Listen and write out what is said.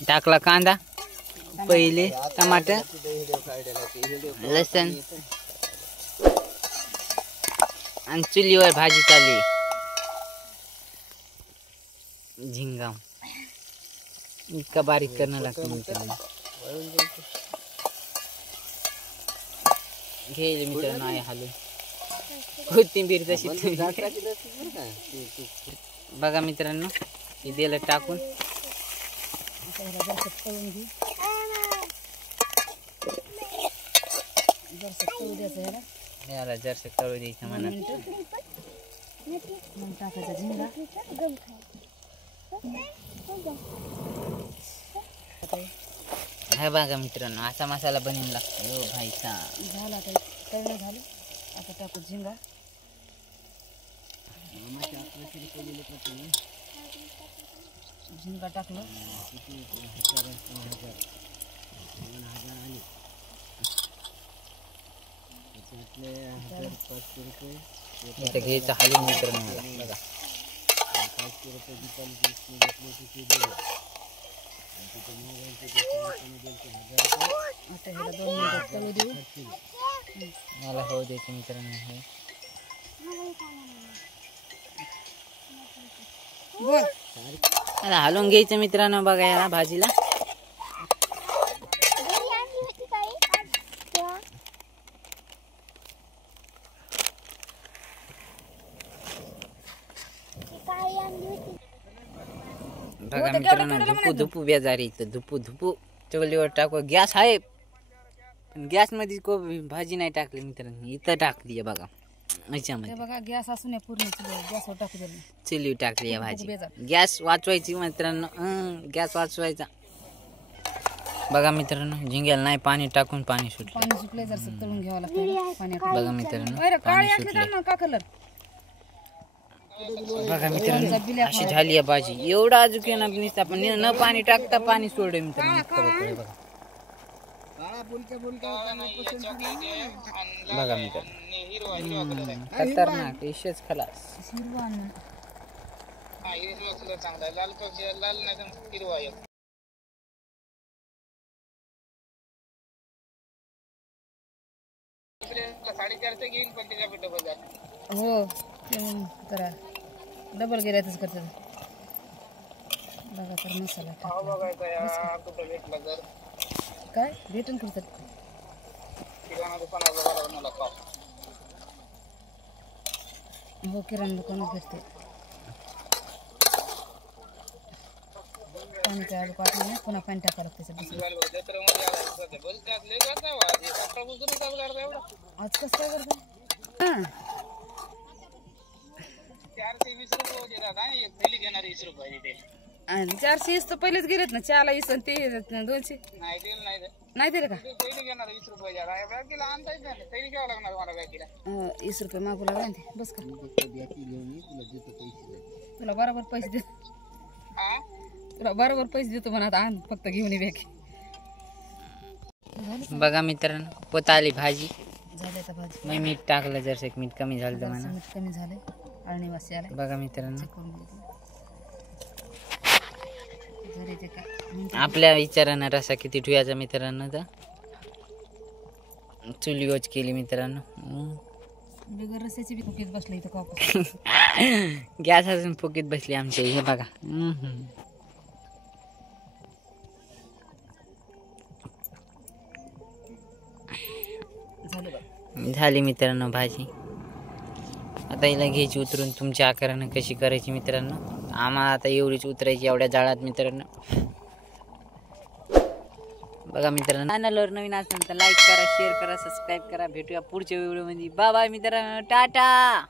टाकला कांदा, पहिले टमाटर, लसण आणि चुलीवर भाजी चालली झिंगा. इतका बारीक करणं लागतं मित्रांनो. घे मित्रांनो आहे हलून. कोथिंबीर तशी बघा मित्रांनो, हे दिलं टाकून. याला जरसं तळू द्यायचं म्हणा. टाकायचा झिंगा. हा बघा मित्रांनो, असा मसाला बनवून लागतो. हो भाईचा झाला आता तळणं झालं. आता टाकू झिंगा. झिंगा टाकलं. इथं घ्यायचं हलून मित्रांनो बघा. आता ह्याला 2 मिनिटात तळू देऊ. मला होऊ द्यायचं मित्रांनो. हे आता हलवून घ्यायचं मित्रांनो बघा याला भाजीला. बघा मित्रांनो, धुपू धुपू बेजारी इथं. धुपू धुपू चवलीवर टाकू. गॅस आहे पण गॅस मध्ये भाजी नाही टाकली मित्रांनो. इथं टाकली बघा याच्यामध्ये. बघा गॅस असून पूर्ण गॅसवर टाकू दिलं. चुलीवर टाकली आहे भाजी. गॅस वाचवायची मित्रांनो. गॅस वाचवायचा. बघा मित्रांनो, झिंग्याला नाही पाणी टाकून पाणी सुटलं. पाणी सुटले जर तळून घ्यावं लागतं. बघा मित्रांनो पाणी सुटले. का कलर बघा मित्रांनो, अशी झाली आहे भाजी. एवढा अजून नुसतं आपण न पाणी टाकता पाणी सोडलं मित्रांनो. बघा बघा मित्रांनो, खतरनाक इशेच खलास. हो जरा डबल गेल्यातच करतात. बघा तर मसाला काय भेटून करतात. हो किराणा दुकानात भेटते. पाणी आलू पाठवून नाही पुन्हा पाणी टाकावं लागतं. आज कसं काय करतो. हां 420 तर पहिलेच गेलेत ना. 4ला 20 आणि ते 200 नाही दिले का. 20 रुपये मागू लागला ना ते. बस का तुला बरोबर पैसे देतो. तुला बरोबर पैसे देतो म्हणा. आता आण फक्त घेऊन ये बॅग. बघा मित्रांनो, पोत आली भाजी. झाली आता भाजी. मी मीठ टाकलं. जर एक मीठ कमी झालं तर म्हणा. मीठ कमी झालंय. अळणी वासी आलाय. बघा मित्रांनो, काय आपल्या विचारानं रसा किती ठेवायचा मित्रांनो. तर चुलीवच केली मित्रांनो. बिगर रस्याची बी फुकीत बसली इथं कापूस. गॅस अजून फुकीत बसली आमच्या. हे बघा झाली मित्रांनो भाजी. आता हिला घ्यायची उतरून. तुमच्या आकारानं कशी करायची मित्रांनो. आम्हाला आता एवढीच उतरायची एवढ्या जाळात मित्रांनो. बघा मित्रांनो, चॅनलवर नवीन असेल तर लाईक करा, शेअर करा, सबस्क्राईब करा. भेटूया पुढच्या व्हिडिओमध्ये. बाय बाय मित्रांनो. टाटा.